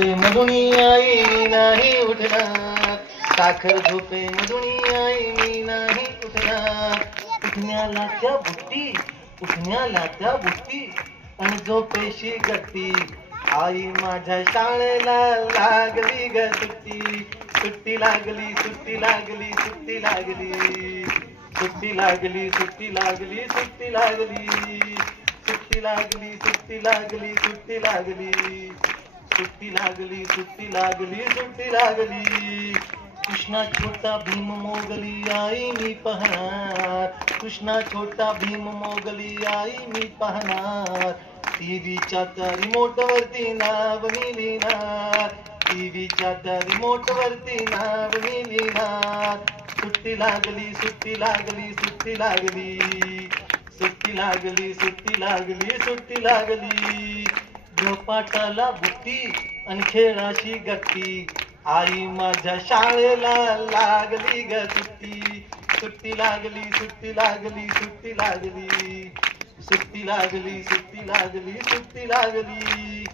झोपेमधून आई मी नाही उठणार, साखर झोपेमधून आई मी नाही उठणार. उठण्याला त्या बुट्टी, उठण्याला त्या बुट्टी आणि झोपेशी गट्टी. आई माझ्या शाळेला लागली ग सुट्टी, सुट्टी लागली, सुट्टी लागली, सुट्टी लागली, सुट्टी लागली, सुट्टी लागली, सुट्टी लागली, सुट्टी लागली, सुट्टी लागली, सुट्टी लागली, सुट्टी लागली, सुट्टी लागली, सुट्टी लागली. कृष्णा छोटा भीम मोगली आई मी पाहणार, कृष्णा छोटा भीम मोगली आई मी पाहणार. टीव्हीच्या त्या रिमोट वरती नाव मी लिहिणार, टीव्हीच्या त्या रिमोट वरती नाव मी लिहिणार. सुट्टी लागली, सुट्टी लागली, सुट्टी लागली, सुट्टी लागली, सुट्टी लागली, सुट्टी लागली. गृहपाठाला बुट्टी आणि खेळाशी गट्टी. आई माझ्या शाळेला लागली ग सुट्टी, सुट्टी लागली, सुट्टी लागली, सुट्टी लागली, सुट्टी लागली, सुट्टी लागली, सुट्टी लागली.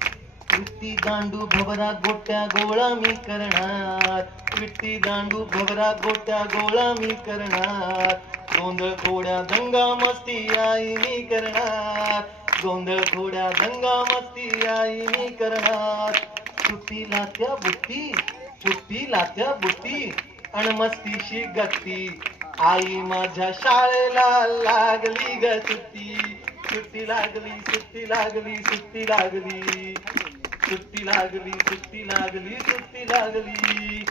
विट्टी दांडू भवरा गोट्या गोळा मी करणार, विट्टी दांडू भवरा गोट्या गोळा मी करणार. गोंधळ खोड्या दंगा मस्ती आई मी करणार, गोंधळ खोड्या दंगा मस्ती आई मी करणार. सुट्टीला त्या बुट्टी, सुट्टीला त्या बुट्टी आणि मस्तीशी गट्टी. आई माझ्या शाळेला लागली ग सुट्टी, सुट्टी लागली, सुट्टी लागली, सुट्टी लागली, सुट्टी लागली, सुट्टी लागली, सुट्टी लागली.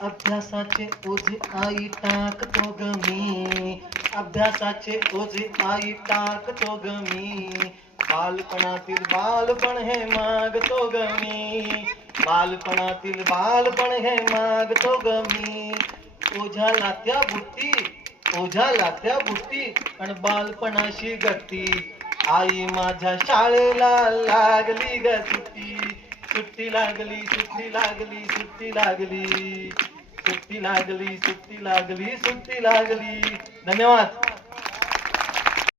अभ्यासाचे ओझे आई टाकतो ग मी, अभ्यासाचे ओझे आई टाकतो ग मी. बालपणातील बालपण हे मागतो ग मी, बालपणातील बालपण हे मागतो ग मी. ओझ्याला त्या बुट्टी, ओझ्याला त्या बुट्टी आणि बालपणाशी गट्टी. आई माझ्या शाळेला लागली ग सुट्टी, सुट्टी लागली, सुट्टी लागली, सुट्टी लागली, सुट्टी लागली, सुट्टी लागली, सुट्टी लागली. धन्यवाद.